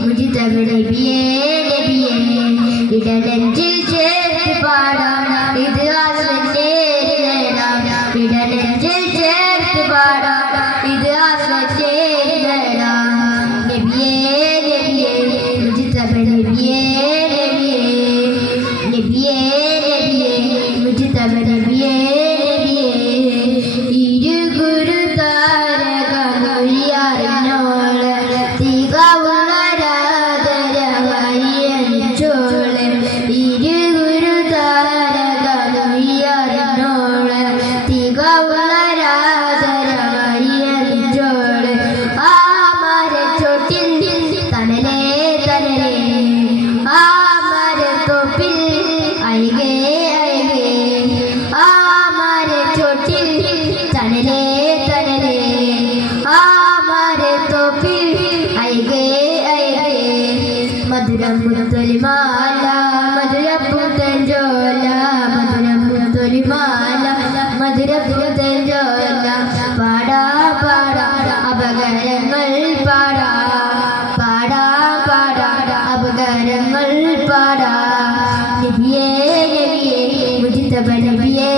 Mojtaba നബിയേ നബിയേ ഇടനെഞ്ചിൽ ചേർത്ത് പാടാം ഇത് ആസ്വന്റെ നേടാം ഇടനെഞ്ചിൽ ചേർത്ത് പാടാം ഇത് ആസ്വന്റെ നേടാം നബിയേ നബിയേ മുജിതബ നബിയേ നബിയേ നബിയേ നബിയേ മുജിതബ നബിയേ നബിയേ ഇരു ഗുരു താരകമൊഴിയാറിനോള് തികവുള്ള രാധരവഴിയഞ്ചോള് ഇരു ഗുരു താരകമൊഴിയാറിനോള് തികവുള്ള രാധരവഴിയഞ്ചോള് ആ മരച്ചോട്ടിൽ തനലേ തനലേ ആ മരത്തോപ്പിൽ അഴകേ അഴകേ ആ മരച്ചോട്ടിൽ തനലേ തനലേ ആ മരത്തോപ്പിൽ അഴകേ അഴകേ മധുരം മുത്തൊലിമാല മധുരപ്പുത്തഞ്ചോല മധുരം മുത്തൊലിമാല മധുരപ്പുത്തഞ്ചോല പാടാ പാടാ അപകരങ്ങൾ പാടാ പാടാ പാടാ അപകരങ്ങൾ പാടാ നബിയേ നബിയേ മുജിതബ നബിയേ